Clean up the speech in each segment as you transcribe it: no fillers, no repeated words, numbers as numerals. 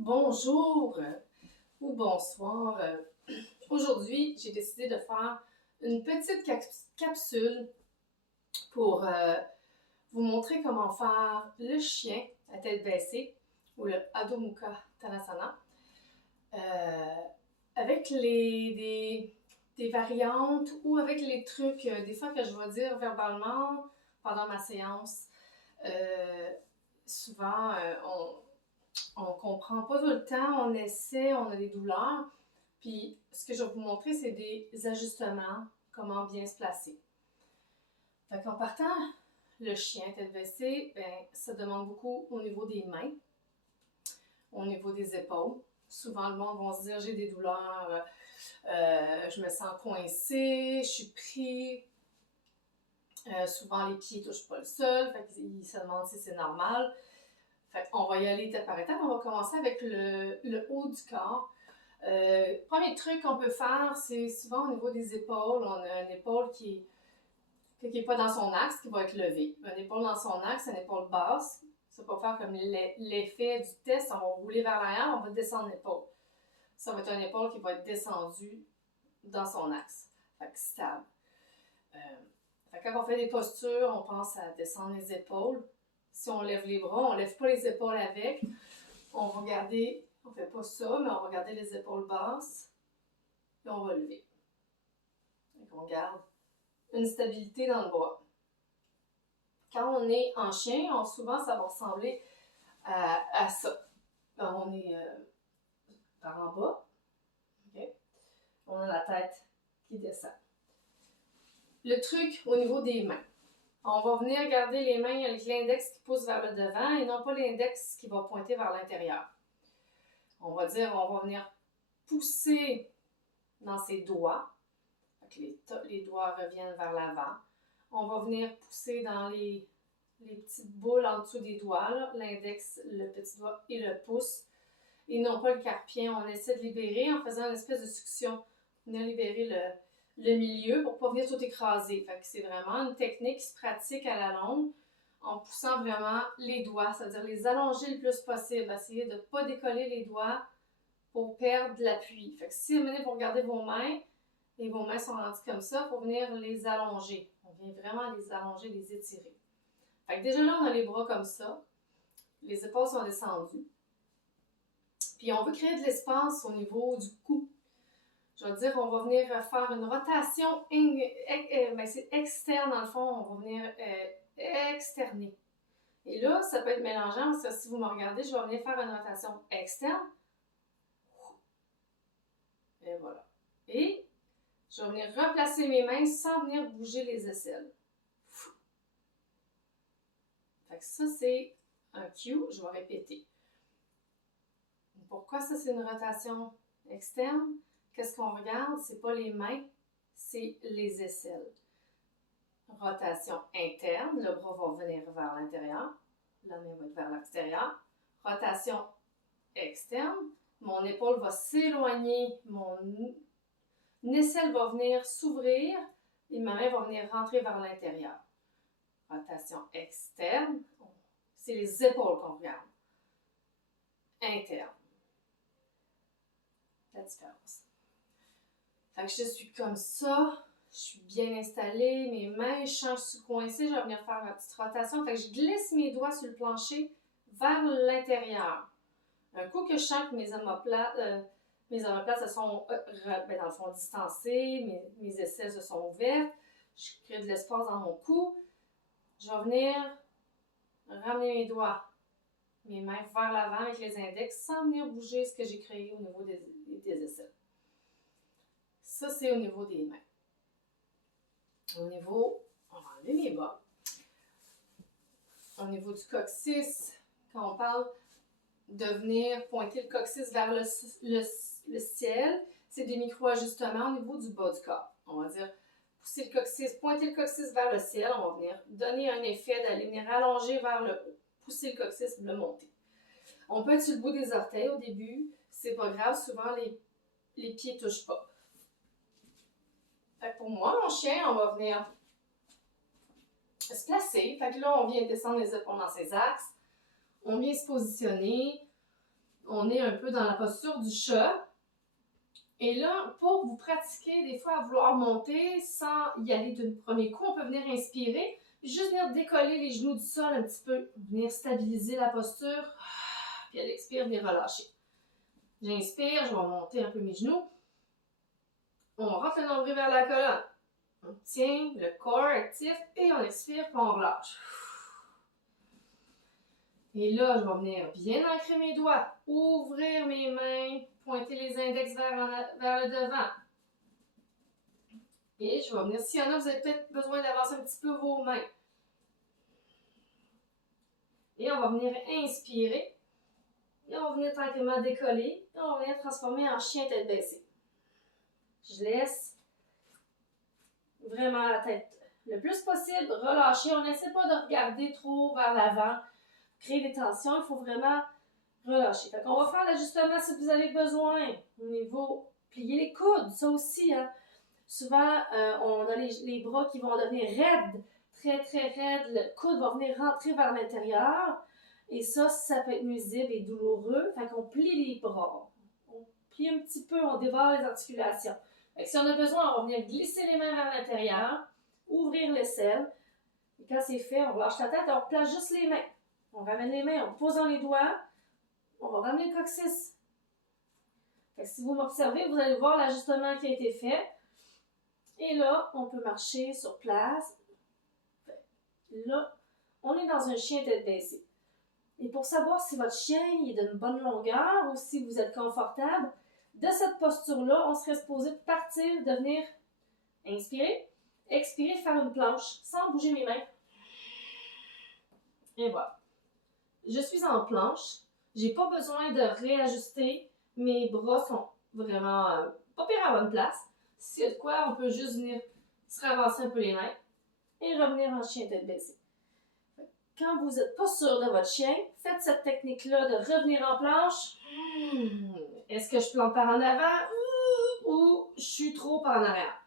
Bonjour ou bonsoir. Aujourd'hui, j'ai décidé de faire une petite capsule pour vous montrer comment faire le chien à tête baissée ou le Adho Mukha Ttanasana avec des variantes ou avec les trucs, des fois que je vais dire verbalement pendant ma séance. Souvent, on comprend pas tout le temps, on essaie, on a des douleurs. Puis ce que je vais vous montrer, c'est des ajustements, comment bien se placer. Fait qu'en partant, le chien tête baissée, ça demande beaucoup au niveau des mains, au niveau des épaules. Souvent, le monde va se dire, j'ai des douleurs, je me sens coincée, je suis pris. Souvent, les pieds ne touchent pas le sol, fait qu'ils se demandent si c'est normal. Fait qu'on va y aller étape par étape. On va commencer avec le haut du corps. Premier truc qu'on peut faire, c'est souvent au niveau des épaules. On a une épaule qui n'est pas dans son axe, qui va être levée. Une épaule dans son axe, une épaule basse. Ça va faire comme l'effet du test. On va rouler vers l'arrière, on va descendre l'épaule. Ça va être une épaule qui va être descendue dans son axe. Fait que stable. Fait que quand on fait des postures, on pense à descendre les épaules. Si on lève les bras, on ne lève pas les épaules avec. On va garder, on ne fait pas ça, mais on va garder les épaules basses. Et on va lever. Donc on garde une stabilité dans le bras. Quand on est en chien, souvent ça va ressembler à ça. Alors, on est par en bas. Okay. On a la tête qui descend. Le truc au niveau des mains. On va venir garder les mains avec l'index qui pousse vers le devant et non pas l'index qui va pointer vers l'intérieur. On va dire, on va venir pousser dans ses doigts. Les doigts reviennent vers l'avant. On va venir pousser dans les petites boules en dessous des doigts, l'index, le petit doigt et le pouce. Et non pas le carpien. On essaie de libérer en faisant une espèce de succion. Venir libérer le milieu pour ne pas venir tout écraser. Fait que c'est vraiment une technique qui se pratique à la longue en poussant vraiment les doigts, c'est-à-dire les allonger le plus possible. Essayer de ne pas décoller les doigts pour perdre de l'appui. Fait que si vous regardez vos mains et vos mains sont rendues comme ça, il faut venir les allonger. On vient vraiment les allonger, les étirer. Fait que déjà là, on a les bras comme ça. Les épaules sont descendues. Puis on veut créer de l'espace au niveau du cou. Je veux dire, on va venir faire une rotation c'est externe dans le fond, on va venir externer. Et là, ça peut être mélangeant parce que si vous me regardez, je vais venir faire une rotation externe. Et voilà. Et je vais venir replacer mes mains sans venir bouger les aisselles. Fait que ça, c'est un cue. Je vais répéter. Pourquoi ça, c'est une rotation externe? Qu'est-ce qu'on regarde? C'est pas les mains, c'est les aisselles. Rotation interne, le bras va venir vers l'intérieur, la main va être vers l'extérieur. Rotation externe, mon épaule va s'éloigner, mon aisselle va venir s'ouvrir et ma main va venir rentrer vers l'intérieur. Rotation externe, c'est les épaules qu'on regarde. Interne. La différence. Fait que je suis comme ça, je suis bien installée, mes mains, je change sous coincée, je vais venir faire ma petite rotation. Fait que je glisse mes doigts sur le plancher vers l'intérieur. Un coup que je sens que mes omoplates se sont, dans le fond, distancées, mes aisselles se sont ouvertes, je crée de l'espace dans mon cou, je vais venir ramener mes doigts, mes mains vers l'avant avec les index sans venir bouger ce que j'ai créé au niveau des aisselles. Ça, c'est au niveau des mains. Au niveau, on va enlever mes bas. Au niveau du coccyx, quand on parle de venir pointer le coccyx vers le ciel, c'est des micro-ajustements au niveau du bas du corps. On va dire pousser le coccyx, pointer le coccyx vers le ciel. On va venir donner un effet d'aller venir allonger vers le haut. Pousser le coccyx, le monter. On peut être sur le bout des orteils au début. C'est pas grave, souvent les pieds ne touchent pas. Fait que pour moi, mon chien, on va venir se placer. Fait que là, on vient descendre les épaules dans ses axes. On vient se positionner. on est un peu dans la posture du chat. Et là, pour vous pratiquer des fois à vouloir monter sans y aller d'un premier coup, on peut venir inspirer, puis juste venir décoller les genoux du sol un petit peu, venir stabiliser la posture, puis à l'expire, venir relâcher. J'inspire, je vais monter un peu mes genoux. On rentre le nombril vers la colonne. On tient le corps actif et on expire, puis on relâche. Et là, je vais venir bien ancrer mes doigts, ouvrir mes mains, pointer les index vers le devant. Et je vais venir, s'il y en a, vous avez peut-être besoin d'avancer un petit peu vos mains. Et on va venir inspirer. Et on va venir tranquillement décoller. Et on va venir transformer en chien tête baissée. Je laisse vraiment la tête le plus possible relâcher. On n'essaie pas de regarder trop vers l'avant. Créer des tensions, il faut vraiment relâcher. Fait qu'on va faire l'ajustement si vous avez besoin. Au niveau, plier les coudes, ça aussi. Hein. Souvent, on a les bras qui vont devenir raides, très très raides. Le coude va venir rentrer vers l'intérieur. Et ça peut être nuisible et douloureux. Fait qu'on plie les bras. On plie un petit peu, on débarre les articulations. Fait que si on a besoin, on va venir glisser les mains vers l'intérieur, ouvrir l'aisselle. Et quand c'est fait, on relâche la tête et on replace juste les mains. On ramène les mains en posant les doigts. On va ramener le coccyx. Fait que si vous m'observez, vous allez voir l'ajustement qui a été fait. Et là, on peut marcher sur place. Là, on est dans un chien tête baissée. Et pour savoir si votre chien est d'une bonne longueur ou si vous êtes confortable, de cette posture-là, on serait supposé partir, de venir inspirer, expirer, faire une planche sans bouger mes mains. Et voilà. Je suis en planche. J'ai pas besoin de réajuster. Mes bras sont vraiment pas pire à bonne place. S'il y a de quoi, on peut juste venir se ravancer un peu les mains et revenir en chien tête baissée. Quand vous n'êtes pas sûr de votre chien, faites cette technique-là de revenir en planche. Est-ce que je plante par en avant ou je suis trop par en arrière?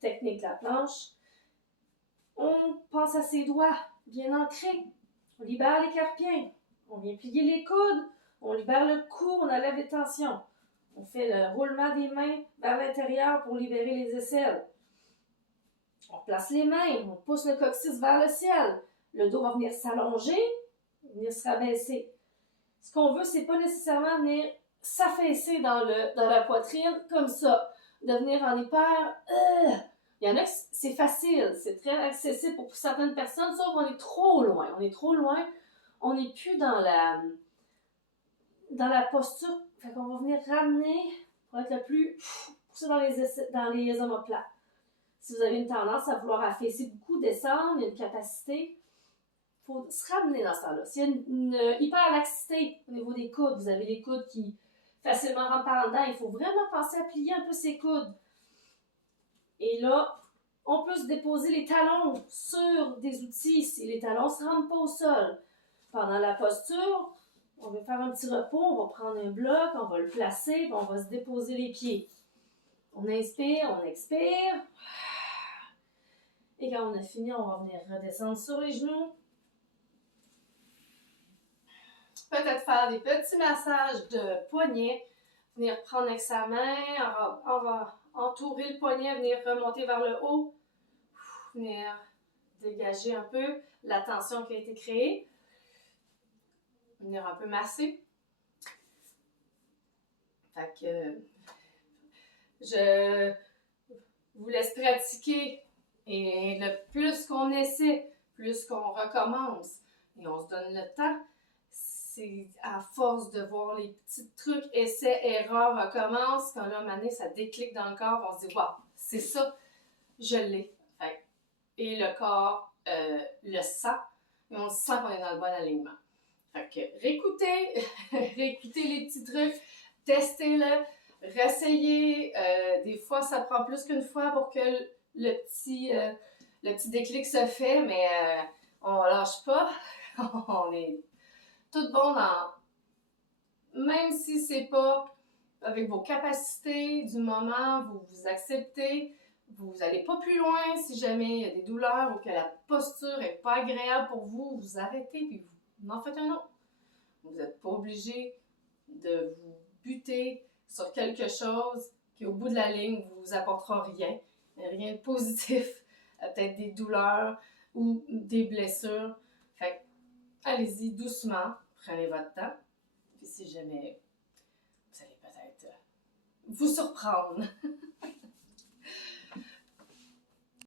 Technique de la planche. On pense à ses doigts bien ancrés. On libère les carpiens. On vient plier les coudes. On libère le cou. On enlève les tensions. On fait le roulement des mains vers l'intérieur pour libérer les aisselles. On place les mains. On pousse le coccyx vers le ciel. Le dos va venir s'allonger, venir se rabaisser. Ce qu'on veut, c'est pas nécessairement venir s'affaisser dans la poitrine comme ça. De venir en hyper... Il y en a que c'est facile, c'est très accessible pour certaines personnes, sauf qu'on est trop loin. On est trop loin. On n'est plus dans la posture. Fait qu'on va venir ramener pour être le plus poussé dans les omoplates. Si vous avez une tendance à vouloir affaisser beaucoup, descendre, il y a une capacité... Il faut se ramener dans ce temps-là. S'il y a une hyperlaxité au niveau des coudes, vous avez les coudes qui facilement rentrent par en dedans, il faut vraiment penser à plier un peu ses coudes. Et là, on peut se déposer les talons sur des outils si les talons ne se rendent pas au sol. Pendant la posture, on va faire un petit repos, on va prendre un bloc, on va le placer, puis on va se déposer les pieds. On inspire, on expire. Et quand on a fini, on va venir redescendre sur les genoux. Peut-être faire des petits massages de poignet, venir prendre avec sa main, on va entourer le poignet, venir remonter vers le haut, venir dégager un peu la tension qui a été créée, venir un peu masser. Fait que je vous laisse pratiquer et le plus qu'on essaie, plus qu'on recommence et on se donne le temps. C'est à force de voir les petits trucs, essais, erreurs, recommence, quand là, à un moment donné, ça déclic dans le corps, on se dit « Wow, c'est ça, je l'ai. » Et le corps le sent, et on sent qu'on est dans le bon alignement. Fait que réécoutez, réécoutez les petits trucs, testez-le, réessayez. Des fois, ça prend plus qu'une fois pour que le petit déclic se fait, mais on lâche pas. On est tout bon dans... Même si c'est pas avec vos capacités du moment, vous vous acceptez, vous n'allez pas plus loin si jamais il y a des douleurs ou que la posture n'est pas agréable pour vous, vous arrêtez puis vous en faites un autre. Vous n'êtes pas obligé de vous buter sur quelque chose qui, au bout de la ligne, ne vous apportera rien, rien de positif, peut-être des douleurs ou des blessures. Fait que, allez-y doucement, prenez votre temps, puis si jamais vous allez peut-être vous surprendre.